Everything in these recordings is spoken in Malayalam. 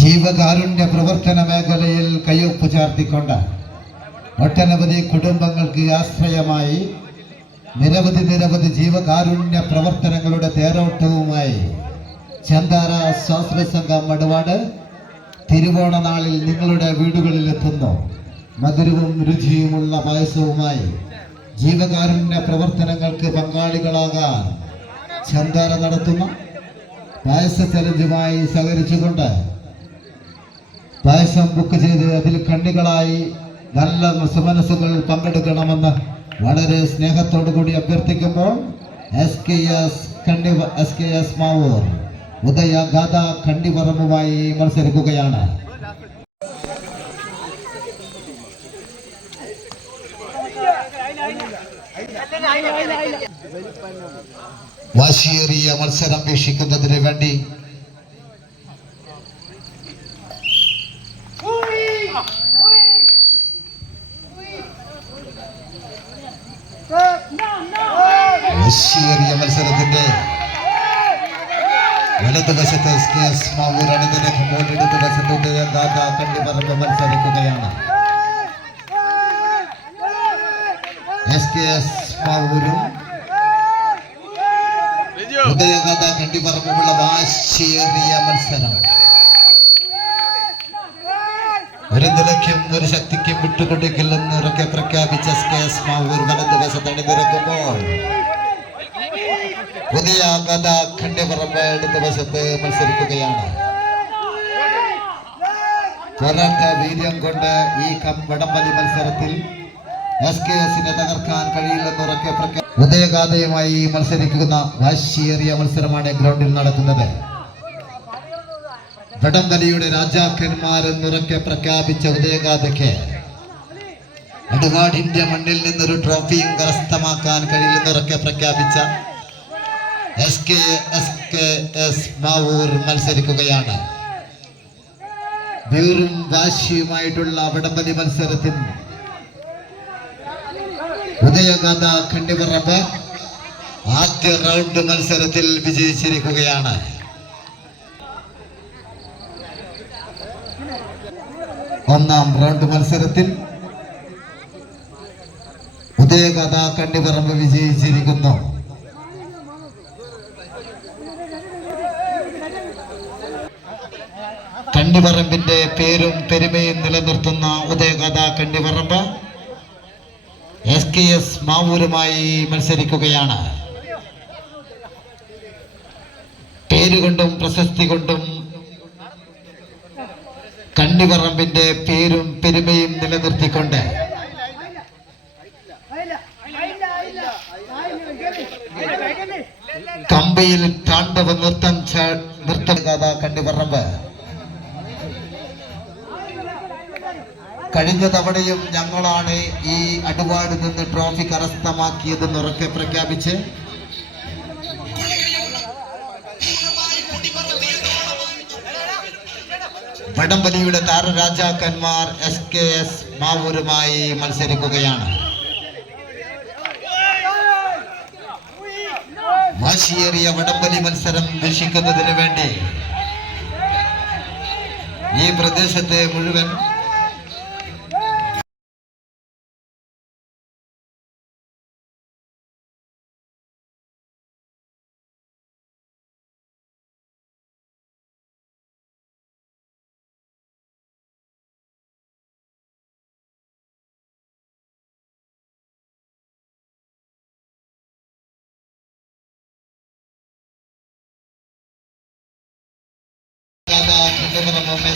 ജീവകാരുണ്യ പ്രവർത്തന മേഖലയിൽ കയ്യൊപ്പ് ചാർത്തിക്കൊണ്ട് ഒട്ടനവധി കുടുംബങ്ങൾക്ക് ആശ്രയമായി നിരവധി ജീവകാരുണ്യ പ്രവർത്തനങ്ങളുടെ തേരോട്ടവുമായി ചന്താര സ്വാശ്രയ സംഘം മടവാട് തിരുവോണ നാളിൽ നിങ്ങളുടെ വീടുകളിൽ എത്തുന്നു. മധുരവും രുചിയുമുള്ള പായസവുമായി ജീവകാരുണ്യ പ്രവർത്തനങ്ങൾക്ക് പങ്കാളികളാകാൻ ചന്താര നടത്തുന്ന പായസ ചലഞ്ചുമായി സഹകരിച്ചുകൊണ്ട് പായസം ബുക്ക് ചെയ്ത് അതിൽ കണ്ണികളായി നല്ല സുമനസ്സുകൾ പങ്കെടുക്കണമെന്ന് വളരെ സ്നേഹത്തോടു കൂടി അഭ്യർത്ഥിക്കുമ്പോൾ SKS മാവൂർ ഉദയഗാഥ കണ്ടിപറമ്പുമായി മത്സരിക്കുകയാണ്. വാശിയേറിയ മത്സരം വീക്ഷിക്കുന്നതിന് വേണ്ടി വാശിയേറിയ മത്സരത്തിന്റെ വലതുവശത്ത് SKS മാവൂർ അണിനിരക്കുമ്പോൾ ഇടതുവശത്ത് ഉദയഗാഥ കണ്ടിപറമ്പ് മത്സരിക്കുകയാണ്. SKS മാവൂരും ഉദയഗാഥ കണ്ടിപറമ്പുമുള്ള വാശിയേറിയ മത്സരം. ഒരു നിലയ്ക്കും ഒരു ശക്തിക്കും വിട്ടുകൊടുക്കില്ലെന്ന് ഉറക്കെ പ്രഖ്യാപിച്ച SKS മാവൂർ വലതുവശത്ത് അണിനിരക്കുമ്പോൾ ഉദയഗാഥ കണ്ടിപറമ്പ് ഇടതുവശത്ത് മത്സരിക്കുകയാണ്. പോരാട്ട വീര്യം കൊണ്ട് ഈ വടംവലി മത്സരത്തിൽ SKSനെ തകർക്കാൻ കഴിയില്ലെന്ന് ഉറക്കെ ഉദയഗാഥയുമായി മത്സരിക്കുന്ന വാശിയേറിയ മത്സരമാണ് ഗ്രൗണ്ടിൽ നടക്കുന്നത്. വടംവലിയുടെ രാജാക്കന്മാരെന്നുറക്കെ പ്രഖ്യാപിച്ച ഉദയഗാഥയ്ക്ക് അടുവാടിന്റെ മണ്ണിൽ നിന്നൊരു ട്രോഫിയും കരസ്ഥമാക്കാൻ കഴിയില്ലെന്നുറക്കെ പ്രഖ്യാപിച്ച SKS മാവൂർ മത്സരിക്കുകയാണ്. വീറും വാശിയുമായിട്ടുള്ള വടംവലി മത്സരത്തിൽ ഉദയഗാഥ കണ്ടിപറമ്പ് ആദ്യ റൗണ്ട് മത്സരത്തിൽ വിജയിച്ചിരിക്കുകയാണ്. ഒന്നാം റൗണ്ട് മത്സരത്തിൽ ഉദയഗാഥ കണ്ടിപറമ്പ് വിജയിച്ചിരിക്കുന്നു. കണ്ടിപറമ്പിന്റെ പേരും പെരുമയും നിലനിർത്തുന്ന ഉദയഗാഥ കണ്ടിപറമ്പ് SKS മാവൂരുമായി മത്സരിക്കുകയാണ്. പേരുകൊണ്ടും പ്രശസ്തി കൊണ്ടും കണ്ടിപറമ്പിന്റെ പേരും പെരുമയും നിലനിർത്തിക്കൊണ്ട് കമ്പയിൽ താണ്ഡവ നൃത്തം കണ്ടിപറമ്പ് കഴിഞ്ഞ തവണയും ഞങ്ങളാണ് ഈ അടുവാട് നിന്ന് ട്രോഫി കരസ്ഥമാക്കിയതെന്ന് ഉറക്കെ പ്രഖ്യാപിച്ച് വടംവലിയുടെ താരരാജാക്കന്മാർ SKS മാവൂരുമായി മത്സരിക്കുകയാണ്. വാശിയേറിയ വടംവലി മത്സരം വീക്ഷിക്കുന്നതിന് വേണ്ടി ഈ പ്രദേശത്തെ മുഴുവൻ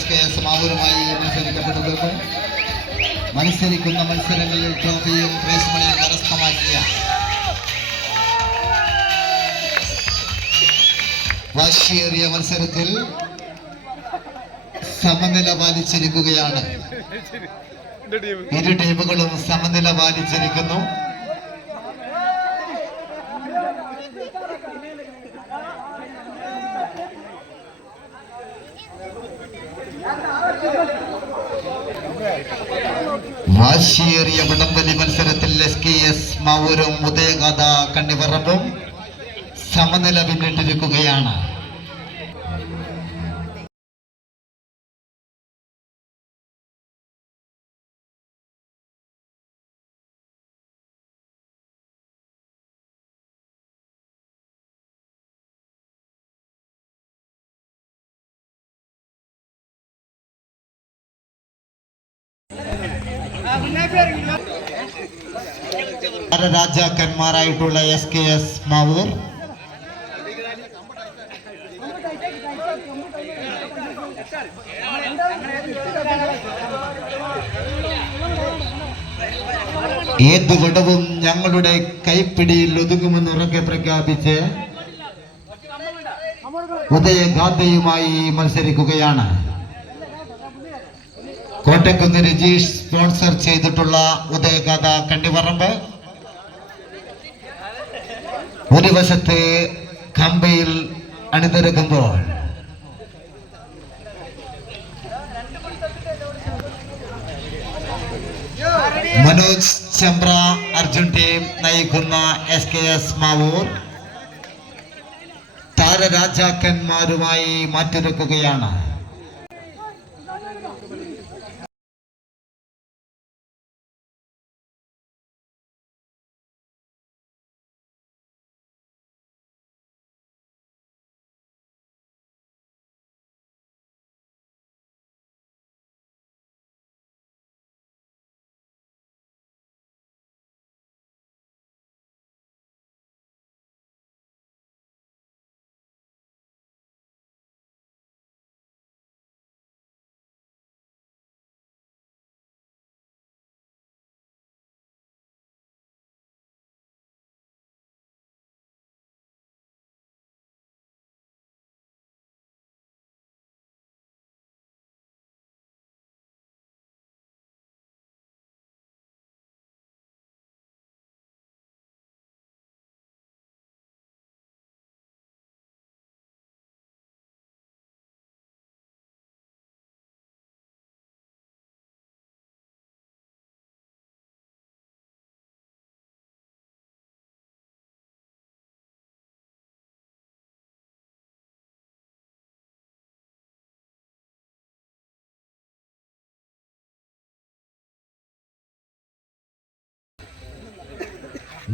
SKS മാവൂരുമായി മത്സരിക്കപ്പെടുന്നത് മത്സരിക്കുന്ന മത്സരങ്ങളിൽ ട്രോഫിയും പ്രൈസ് മണിയും കരസ്ഥമാക്കിയ വാശിയേറിയ മത്സരത്തിൽ സമനില പാലിച്ചിരിക്കുകയാണ്. ഇരു ടീമുകളും സമനില പാലിച്ചിരിക്കുന്നു. വാശിയേറിയ വടംവലി മത്സരത്തിൽ SKS മാവൂരും ഉദയഗാഥ കണ്ടിപറമ്പും സമനില പിന്നിട്ടിരിക്കുകയാണ്. രാജാക്കന്മാരായിട്ടുള്ള SKS മാവൂർ ഏതു വിടവും ഞങ്ങളുടെ കൈപ്പിടിയിൽ ഒതുങ്ങുമെന്ന് ഉറക്കെ പ്രഖ്യാപിച്ച് ഉദയഗാഥയുമായി മത്സരിക്കുകയാണ്. കോട്ടക്കുന്ന് രജീഷ് സ്പോൺസർ ചെയ്തിട്ടുള്ള ഉദയഗാഥ കണ്ടിപറമ്പ് ഒരു വശത്ത് കമ്പയിൽ അണിനിരക്കുമ്പോൾ മനോജ് ചെമ്പ്ര അർജുൻ ടീം നയിക്കുന്ന SKS മാവൂർ താരരാജാക്കന്മാരുമായി മാറ്റിരക്കുകയാണ്.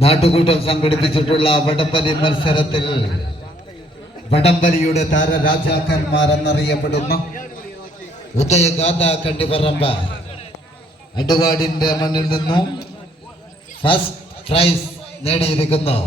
നാട്ടുകൂട്ടം സംഘടിപ്പിച്ചിട്ടുള്ള വടംവലി മത്സരത്തിൽ വടംവലിയുടെ താരരാജാക്കന്മാർ എന്നറിയപ്പെടുന്ന ഉദയഗാഥ കണ്ടിപറമ്പ് അടുവാടിന്റെ മണ്ണിൽ നിന്നും ഫസ്റ്റ് പ്രൈസ് നേടിയിരിക്കുന്നു.